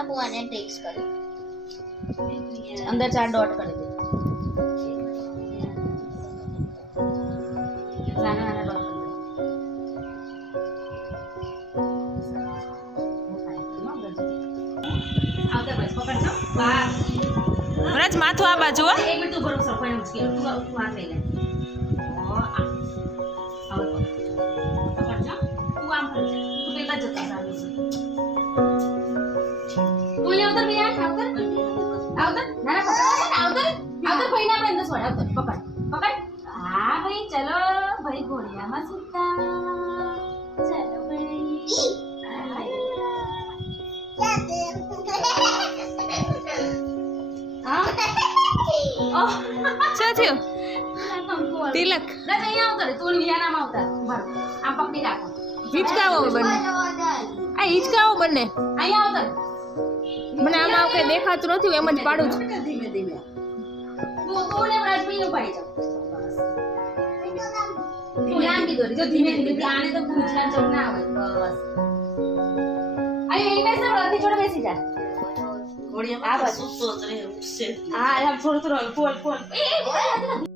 अब one and takes करो अंदर 4 डॉट कर दे नाना नाना डॉट कर दे આવતા બસ પકડજો બહાર વ્રજ માથું આ બાજુ હો 1 મિનિટ ઊભો રહો કોઈ મુશ્કેલ તું હાથ લઈ લે પકડજો તું આમ કરજે તું પેલા જતો સામે તું લે ઉતર બિયા આવતર નાના પકડ આવતર ભાઈ ના આપણે અંદર છોડ આવતર પકડ હા ભાઈ ચલો ભાઈ ઘોડિયામાં સુતા ચલો ભાઈ શું થયું તિલક રજ અહીંયા આવતર તું વિયાનામાં આવતર બસ આમ પકડી રાખો હિચકાવો બંને આ હિચકાવો બંને અહીંયા આવતર મને આમાં આવું કઈ દેખાતું નથી એમ જ પાડું છું ધીમે ધીમે તું ને રાજભાઈ ઉપાડી જાવ તું લાંબી દોરી જો ધીમે ધીમે આને તો પૂછના ચડ ના આવે બસ અહીં બેસ અડધી જોડે બેસી જા ઘોડિયા આ બસ સુતો રહે ઉસે હા થોડું થોડું કોલ